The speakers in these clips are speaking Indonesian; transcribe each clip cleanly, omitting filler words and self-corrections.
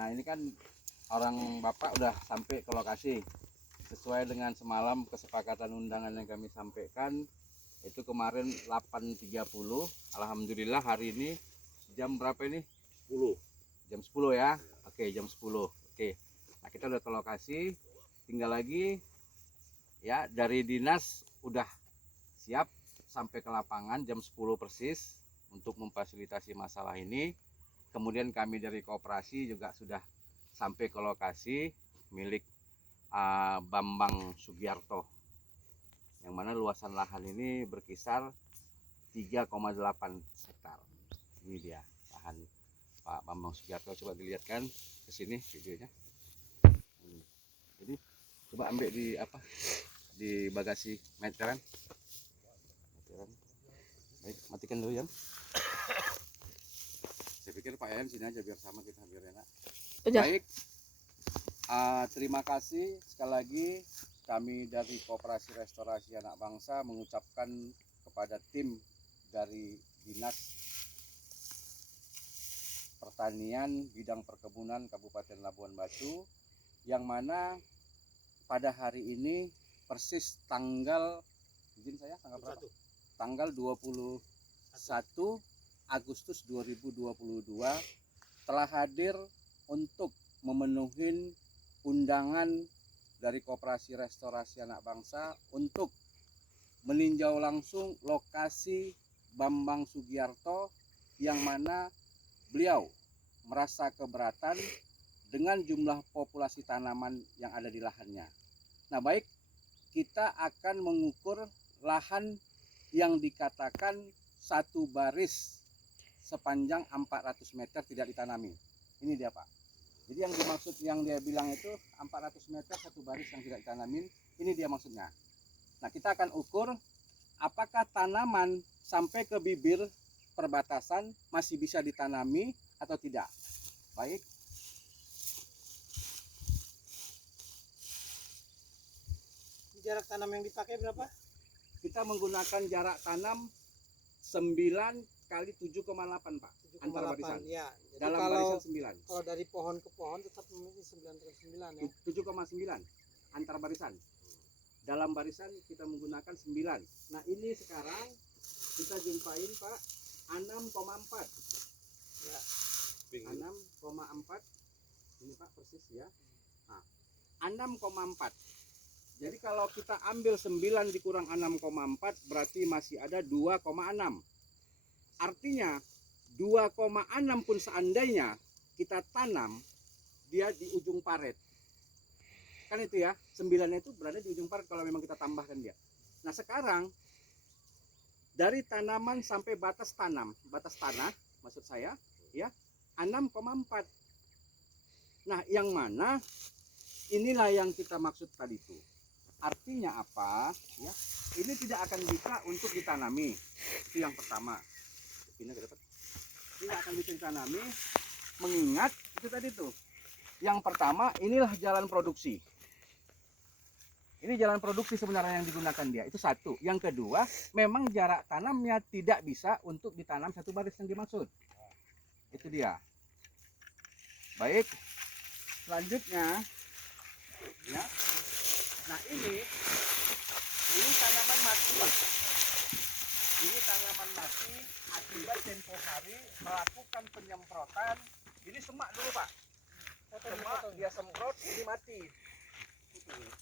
Nah ini kan orang Bapak udah sampai ke lokasi. Sesuai dengan semalam kesepakatan undangan yang kami sampaikan, itu kemarin 8.30. Alhamdulillah hari ini jam berapa ini? 10. Jam 10 ya. Oke, jam 10. Oke. Nah, kita udah ke lokasi. Tinggal lagi ya, dari dinas udah siap sampai ke lapangan jam 10 persis untuk memfasilitasi masalah ini. Kemudian kami dari koperasi juga sudah sampai ke lokasi milik Bambang Sugiarto, yang mana luasan lahan ini berkisar 3,8 hektar. Ini dia lahan Pak Bambang Sugiarto. Coba dilihatkan ke sini videonya. Jadi coba ambil di bagasi meteran. Baik, matikan dulu ya. Saya pikir Pak Yayan sini aja biar sama kita, biar enak. Baik. Terima kasih sekali lagi, kami dari Koperasi Restorasi Anak Bangsa mengucapkan kepada tim dari Dinas Pertanian Bidang Perkebunan Kabupaten Labuan Batu, yang mana pada hari ini persis tanggal, izin saya tanggal berapa? Tanggal 21 Agustus 2022 telah hadir untuk memenuhi undangan dari Koperasi Restorasi Anak Bangsa untuk meninjau langsung lokasi Bambang Sugiarto, yang mana beliau merasa keberatan dengan jumlah populasi tanaman yang ada di lahannya. Nah baik, kita akan mengukur lahan yang dikatakan satu baris sepanjang 400 meter tidak ditanami. Ini dia Pak. Jadi yang dimaksud yang dia bilang itu 400 meter satu baris yang tidak ditanamin, ini dia maksudnya. Nah kita akan ukur apakah tanaman sampai ke bibir perbatasan masih bisa ditanami atau tidak. Baik. Jarak tanam yang dipakai berapa? Kita menggunakan jarak tanam 9 kali 7,8 Pak, antar barisan. Ya, jadi dalam kalau, barisan 9. Kalau dari pohon ke pohon tetap memiliki 9 ya. 7,9 antar barisan. Dalam barisan kita menggunakan 9. Nah ini sekarang kita jumpain Pak 6,4. Ya. 6,4. Ini Pak persis ya. Nah, 6,4. Jadi kalau kita ambil 9 dikurang 6,4 berarti masih ada 2,6. Artinya 2,6 pun seandainya kita tanam dia di ujung paret. Kan itu ya, 9 itu berada di ujung paret kalau memang kita tambahkan dia. Nah sekarang dari tanaman sampai batas tanam, batas tanah maksud saya ya, 6,4. Nah yang mana inilah yang kita maksud tadi itu. Artinya apa ya, ini tidak akan bisa untuk ditanami. Itu yang pertama. Tidak akan bisa ditanami, mengingat itu tadi tuh. Yang pertama inilah jalan produksi. Ini jalan produksi sebenarnya yang digunakan dia, itu satu. Yang kedua, memang jarak tanamnya tidak bisa untuk ditanam satu baris yang dimaksud. Itu dia. Baik. Selanjutnya ya. Nah ini tanaman mati. Ini tanaman mati akibat tempo hari melakukan penyemprotan. Ini semak dulu Pak. Semak dia semprot, ini mati.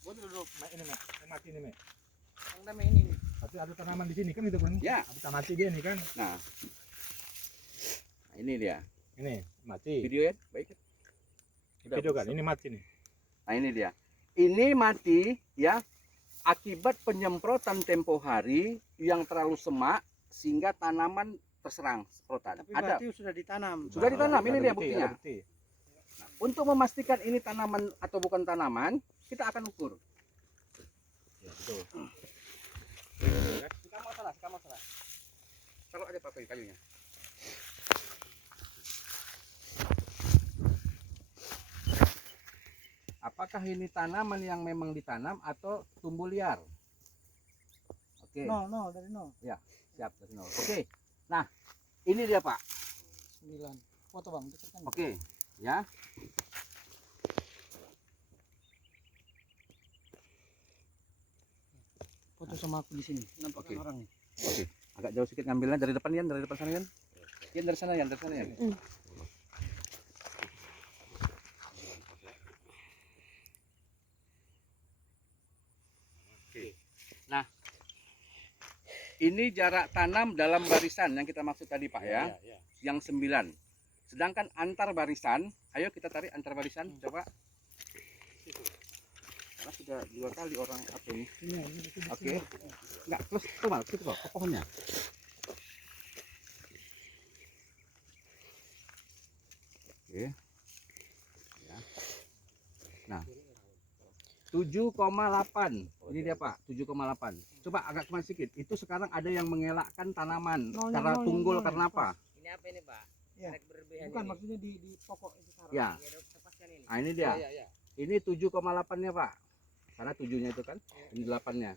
Duduk, ini mati ini Yang namanya ini. Tapi ada tanaman di sini kan itu kan? Ya. Kita mati dia nih kan? Nah ini dia. Ini mati. Video ya, baik. Video kan? Ini mati nih. Nah ini dia. Ini mati ya akibat penyemprotan tempo hari yang terlalu semak sehingga tanaman terserang semprotan. Tapi berarti sudah ditanam. Sudah ditanam, ini dia bukti, buktinya. bukti. Nah, untuk memastikan ini tanaman atau bukan tanaman, kita akan ukur. Ya, betul. Kita masalah. Kalau ada apa kayunya. Apakah ini tanaman yang memang ditanam atau tumbuh liar? Oke. Dari nol. Ya, siap dari nol. Oke. Nah, ini dia Pak. 9. Foto Bang, dekatkan. Oke. Ya. Foto sama aku di sini. Nampak Oke. orang nih. Oke, agak jauh sedikit ngambilnya dari depan Yan, dari depan sana Yan. Yan dari sana Yan, dari sana Yan. Oke. Nah, ini jarak tanam dalam barisan yang kita maksud tadi Pak ya, yang 9. Sedangkan antar barisan, ayo kita tarik antar barisan, coba. Karena sudah 2 kali orang apa ini. Oke. Enggak, terus tuh Mal, situ kok pohonnya. Oke. Ya. Nah. 7,8. Ini dia Pak, 7,8. Coba agak kemana sedikit. Itu sekarang ada yang mengelakkan tanaman karena tunggul karena apa? Ini apa ini Pak? Ya. Trek berlebihan Bukan ini. maksudnya di pokok itu sarang. Ya. Ya, dok, lepaskan ini. Nah, ini dia. Ini 7,8-nya Pak. Karena 7-nya itu kan, ini 8-nya.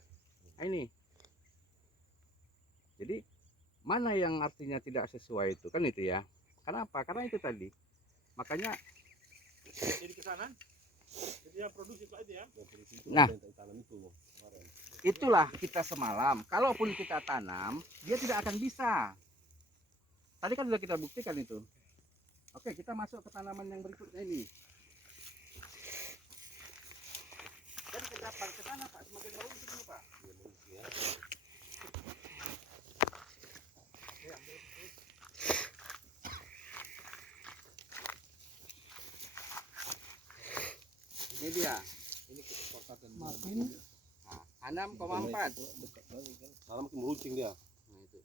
Nah, ini. Jadi mana yang artinya tidak sesuai itu kan itu ya. Kenapa? Karena itu tadi. Makanya Jadi ke sana. Jadi yang produksi Pak itu ya. Nah. itulah kita semalam. Kalaupun kita tanam, dia tidak akan bisa. Tadi kan sudah kita buktikan itu. Oke, kita masuk ke tanaman yang berikutnya ini. Dan ke sana Pak, semakin bau di sini Pak. Ini dia. Martin. Nah, 6,4. Salah makin meruncing dia. Nah, itu.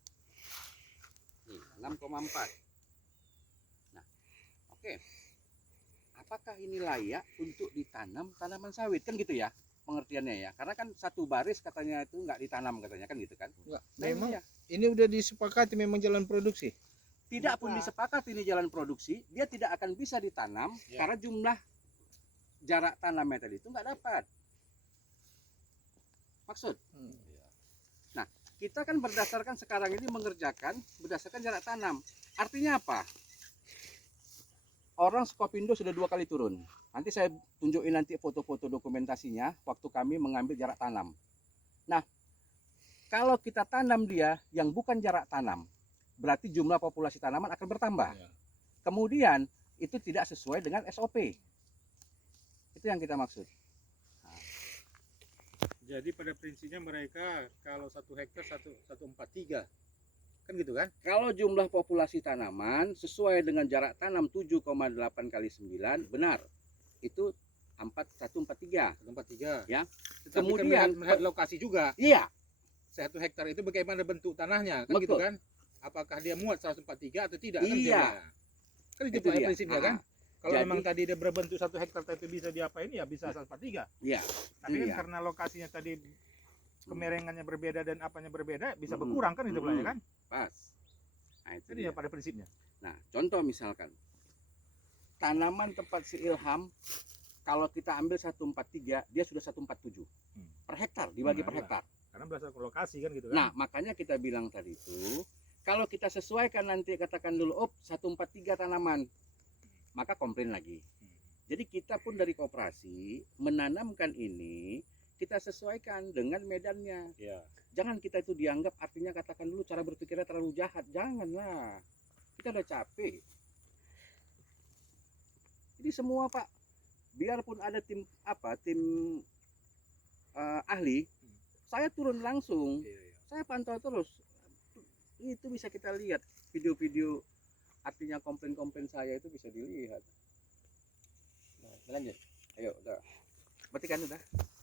Nih, 6,4. Nah, oke. Apakah ini layak untuk ditanam tanaman sawit? Kan gitu ya pengertiannya ya. Karena kan satu baris katanya itu nggak ditanam katanya kan gitu kan. Enggak, Nah, memang ini ya. ini udah disepakati memang jalan produksi. Tidak pun disepakati ini jalan produksi, dia tidak akan bisa ditanam Ya. karena jumlah jarak tanamnya tadi itu nggak dapat. Maksud? Nah, kita kan berdasarkan sekarang ini mengerjakan berdasarkan jarak tanam. Artinya apa? Orang Skopindo sudah 2 kali turun. Nanti saya tunjukin nanti foto-foto dokumentasinya waktu kami mengambil jarak tanam. Nah, kalau kita tanam dia yang bukan jarak tanam, berarti jumlah populasi tanaman akan bertambah. Ya. Kemudian itu tidak sesuai dengan SOP. Itu yang kita maksud. Jadi pada prinsipnya mereka kalau 1 hektar 143 kan gitu kan? Kalau jumlah populasi tanaman sesuai dengan jarak tanam 7,8 kali 9 benar. Itu 143. 143. Ya. Tetapi Kemudian kan melihat lokasi juga. Iya, 1 hektar itu bagaimana bentuk tanahnya kan Betul. gitu kan? Apakah dia muat 143 atau tidak kan Iya. dia. Kan itu Itu dia. prinsipnya kan? Kalau Jadi- memang tadi dia berbentuk 1 hektar tapi bisa diapain ya bisa 143. iya. Tapi kan Iya. karena lokasinya tadi kemerengannya berbeda dan apanya berbeda bisa Mm-mm. berkurang kan itu Mm-mm. kan? Pas. Nah, itu Jadi dia. ya pada prinsipnya. Nah, contoh misalkan tanaman tempat si Ilham kalau kita ambil 143 dia sudah 147 per hektar dibagi Nah, per iya. hektar. Karena berdasarkan lokasi kan gitu kan? Nah, makanya kita bilang tadi itu kalau kita sesuaikan nanti katakan dulu 143 tanaman maka komplain lagi. Jadi kita pun dari koperasi menanamkan ini kita sesuaikan dengan medannya. Iya. Jangan kita itu dianggap artinya katakan dulu cara berpikirnya terlalu jahat. Janganlah. Kita udah capek. Jadi semua Pak, biarpun ada tim ahli, saya turun langsung. Saya pantau terus. Itu bisa kita lihat video-video artinya komplain-komplain saya itu bisa dilihat. Nah, lanjut. Ayo, udah. Berarti kan udah.